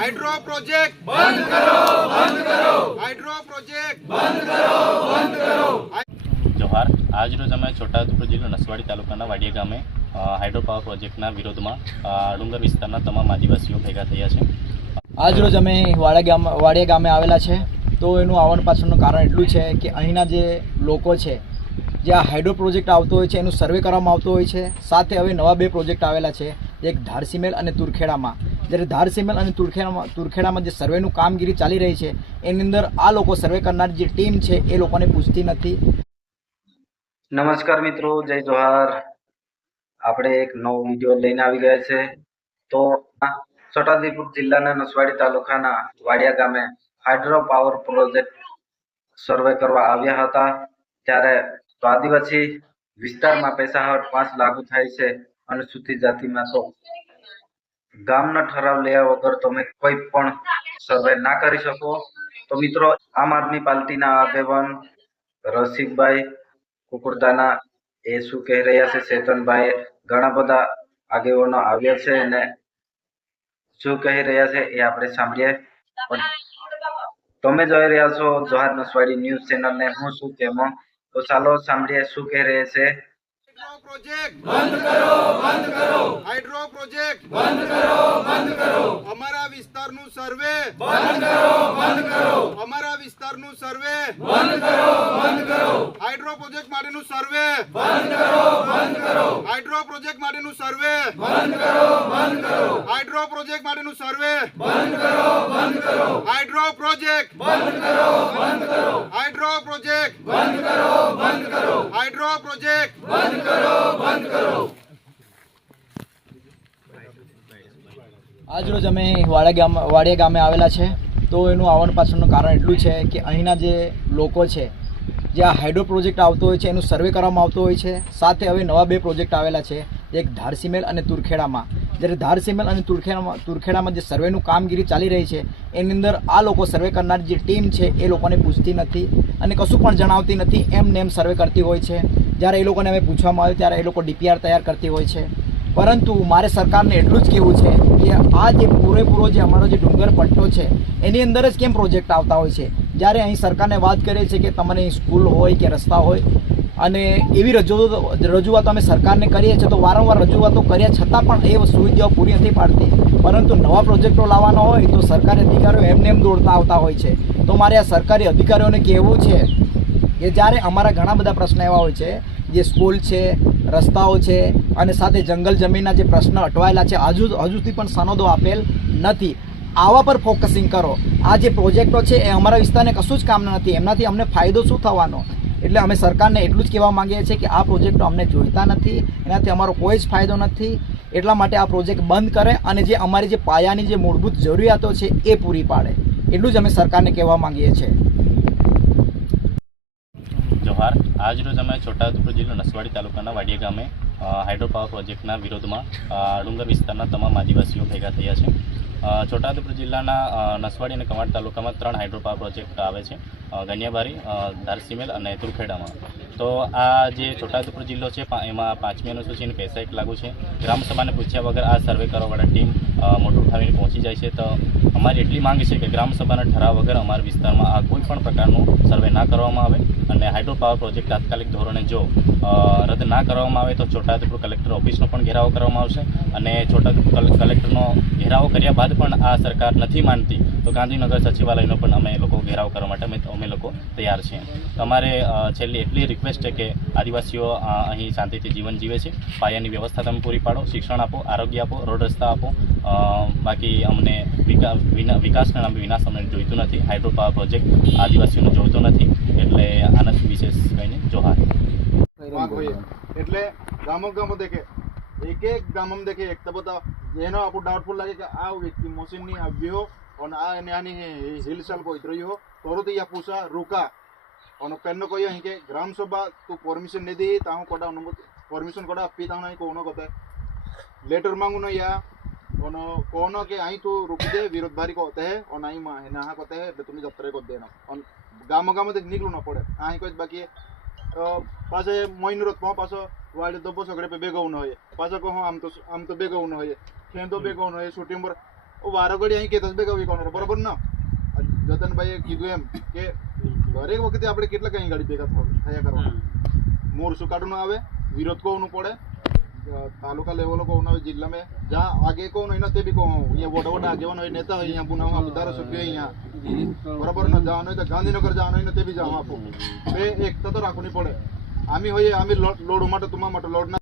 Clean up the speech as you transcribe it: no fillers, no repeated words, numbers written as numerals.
Hydro project बंद करो, बंद करो। हाइड्रो प्रोजेक्ट बंद करो, बंद करो। जोहार आज रोज अमे छोटाउदेपुर जिल्लो नसवाड़ी तालुकाना वाडिया गामे हाइड्रो पावर प्रोजेक्टना विरोधमां डુંગર વિસ્તારના તમામ આદિવાસીઓ ભેગા થયા છે। આજ રોજ અમે વાડિયા ગામે આવેલા છે। તો એનું આવવાનું પાછળનું કારણ એટલું છે કે અહીંના જે લોકો છે, જે આ હાઇડ્રો પ્રોજેક્ટ આવતો હોય છે એનું સર્વે કરવામાં આવતો હોય છે। સાથે હવે નવા બે પ્રોજેક્ટ આવેલા છે, એક ધારસીમેલ અને તુરખેડામાં। જ્યારે ધારસીમેલ અને તુરખેડામાં જે સર્વેનું કામગીરી ચાલી રહી છે એની અંદર આ લોકો સર્વે કરનાર જે ટીમ છે એ લોકોને પૂછતી નથી। નમસ્કાર મિત્રો, જય જોહાર। આપણે એક નવો વિડીયો લઈને આવી ગયા છે। તો છોટાઉદેપુર જિલ્લાના નસવાડી તાલુકાના વાડિયા ગામે હાઇડ્રો પાવર પ્રોજેક્ટ સર્વે કરવા આવ્યા હતા। ત્યારે તો આદિવાસી વિસ્તારમાં પૈસાહટ 5 લાગુ થાય છે અને સૂતી જાતિમાં તો ગામનો ઠરાવ લેવા વગર તમે કોઈ પણ સર્વે ના કરી શકો। તો મિત્રો, આમ આદમી પાર્ટીના આગેવાન રસિકભાઈ કુકુરદાના એ શું કહી રહ્યા છે, ચેતનભાઈ, ઘણા બધા આગેવાનો આવ્યા છે અને શું કહી રહ્યા છે એ આપણે સાંભળીએ। તમે જોઈ રહ્યા છો જોહાર નસવાડી ન્યૂઝ ચેનલ ને હું શું કહેમો, તો ચાલો સાંભળીએ શું કહી રહ્યા છે। हाइड्रो प्रोजेक्ट बंद करो, बंद करो। हाइड्रो प्रोजेक्ट बंद करो, बंद करो। हमारा विस्तारનું सर्वे बंद करो, बंद करो। हमारा विस्तारનું सर्वे बंद करो, बंद करो। हाइड्रो प्रोजेक्ट માટેનું सर्वे बंद करो, बंद करो। हाइड्रो प्रोजेक्ट માટેનું सर्वे बंद करो, बंद करो। हाइड्रो प्रोजेक्ट માટેનું सर्वे बंद करो, बंद करो। हाइड्रो प्रोजेक्ट बंद करो, बंद करो। हाइड्रो प्रोजेक्ट बंद करो, बंद करो। हाइड्रो प्रोजेक्ट बंद करो, बंद करो। આજ રોજ અમે વાડિયા ગામે આવેલા છે। તો એનું આવવાનું પાછળનું કારણ એટલું છે કે અહીંના જે લોકો છે, જે આ હાઇડ્રો પ્રોજેક્ટ આવતો હોય છે એનું સર્વે કરવામાં આવતો હોય છે। સાથે હવે નવા બે પ્રોજેક્ટ આવેલા છે, એક ધારસીમેલ અને તુરખેડામાં। જ્યારે ધારસીમેલ અને તુરખેડામાં જે સર્વેનું કામગીરી ચાલી રહી છે એની અંદર આ લોકો સર્વે કરનાર જે ટીમ છે એ લોકોને પૂછતી નથી અને કશું પણ જણાવતી નથી, એમને એમ સર્વે કરતી હોય છે। જ્યારે એ લોકોને અમે પૂછવામાં આવ્યું ત્યારે એ લોકો ડીપીઆર તૈયાર કરતી હોય છે। પરંતુ મારે સરકારને એટલું જ કહેવું છે કે આ જે પૂરેપૂરો જે અમારો જે ડુંગર પટ્ટો છે એની અંદર જ કેમ પ્રોજેક્ટ આવતા હોય છે? જ્યારે અહીં સરકારને વાત કરીએ છીએ કે તમારે અહીં સ્કૂલ હોય કે રસ્તા હોય, અને એવી રજૂઆતો અમે સરકારને કરીએ છીએ, તો વારંવાર રજૂઆતો કર્યા છતાં પણ એ સુવિધાઓ પૂરી નથી પાડતી। પરંતુ નવા પ્રોજેક્ટો લાવવાનો હોય તો સરકારી અધિકારીઓ એમને એમ દોડતા આવતા હોય છે। તો મારે આ સરકારી અધિકારીઓને કહેવું છે કે જ્યારે અમારા ઘણા બધા પ્રશ્ન એવા હોય છે, જે સ્કૂલ છે, રસ્તાઓ છે અને સાથે જંગલ જમીનના જે પ્રશ્ન અટવાયેલા છે, હજુ સુધી પણ સનદો આપેલ નથી। આવા પર ફોકસિંગ કરો। આ જે પ્રોજેક્ટો છે એ અમારા વિસ્તારને કશું જ કામના નથી, એમનાથી અમને ફાયદો શું થવાનો? એટલે અમે સરકારને એટલું જ કહેવા માંગીએ છીએ કે આ પ્રોજેક્ટો અમને જોઈતા નથી, એનાથી અમારો કોઈ જ ફાયદો નથી। એટલા માટે આ પ્રોજેક્ટ બંધ કરે અને જે અમારી જે પાયાની જે મૂળભૂત જરૂરિયાતો છે એ પૂરી પાડે, એટલું જ અમે સરકારને કહેવા માંગીએ છીએ। જોહાર આજ રોજ અમે છોટાઉદેપુર જિલ્લો નસવાડી તાલુકાના વાડિયા ગામે હાઇડ્રો પાવર પ્રોજેક્ટના વિરોધમાં ડુંગર વિસ્તારના તમામ આદિવાસીઓ ભેગા થયા છે। છોટાઉદેપુર જિલ્લાના નસવાડી અને કવાંટ તાલુકામાં 3 હાઇડ્રો પાવર પ્રોજેક્ટ આવે છે, ગનિયાબારી, ધારસીમેલ અને તુરખેડામાં। તો આ જે છોટાઉદેપુર જિલ્લો છે એમાં 5મી અનુસૂચિની પૈસા એક લાગુ છે। ગ્રામસભાને પૂછ્યા વગર આ સર્વે કરવાવાળા ટીમ મોટું ઉઠાવીને પહોંચી જાય છે। તો અમારી એટલી માંગ છે કે ગ્રામસભાના ઠરાવ વગર અમારા વિસ્તારમાં આ કોઈ પણ પ્રકારનું સર્વે ના કરવામાં આવે અને હાઇડ્રો પાવર પ્રોજેક્ટ તાત્કાલિક ધોરણે જો રદ ના કરવામાં આવે તો છોટાઉદેપુર કલેક્ટર ઓફિસનો પણ ઘેરાવો કરવામાં આવશે। અને છોટાઉદેપુર કલેક્ટરનો ઘેરાવો કર્યા બાદ પણ આ સરકાર નથી માનતી તો ગાંધીનગર સચિવાલયનો પણ અમે લોકો ઘેરાવ કરવા માટે અમે લોકો તૈયાર છીએ। તમારે છેલ્લી એટલી રિક્વેસ્ટ છે કે આદિવાસીઓ અહીં શાંતિથી જીવન જીવે છે, પાયાની વ્યવસ્થા તમે પૂરી પાડો, શિક્ષણ આપો, આરોગ્ય આપો, રોડ રસ્તા આપો। બાકી અમને વિકાસના નામે વિનાશ અમને જોઈતું નથી। હાઇડ્રો પાવર પ્રોજેક્ટ આદિવાસીઓને જોઈતો નથી, એટલે આના વિશેષ કહીને જોહાર। એટલે ગામો દેખે એક ગામમાં દેખે એક તો બધા જેનો આપણું ડાઉટફુલ લાગે કે આ વ્યક્તિ મોસીનની આવ્યો અને આ એની હિલચાલ કોઈ રહ્યો તોરો તો યા પૂછા રૂકા અને પેનનો કોઈ અહીં કે ગ્રામ સભા તું પરમિશન नहीं दी ताहू कोडा परमिशन कोडा अपी ताहू नहीं कोनो कहते लेटर मांगू ना या ono कोनो के आई तू रुक दे विरोध भारी को होते हैं और नहीं मां है ना कहते हैं तो तुम्हें जब को देना और गाम तक निकलू ना पड़े आई कोई बाकी पासे मोइनरत पासो वाले दबो सगड़े पे बेगो न होय पासा को हम तो बेगो न होय खें तो बेगो न होय छोटी उम्र વારાઘડી અહીં કહેતા બે કવિ કોણ બરોબર ને જતનભાઈએ કીધું એમ કે દરેક વખતે આપણે કેટલા કઈ ગાડી ભેગા થયા કરવાના મોરસું કાઢવું આવે વિરોધ કોનું પડે તાલુકા લેવલ કોણ આવે જિલ્લા में जहाँ आगे कौन है ना ते भी कौन ये वोट वोट आगे वन नेता है यहाँ पुनः आप धारासभ्य यहाँ बराबर ना जानो तो गांधीनगर जानो है ना ते भी जाओ आप एकता तो राखनी पड़े आम्ही होय आम्ही लोड માટે तुम्हा માટે लोड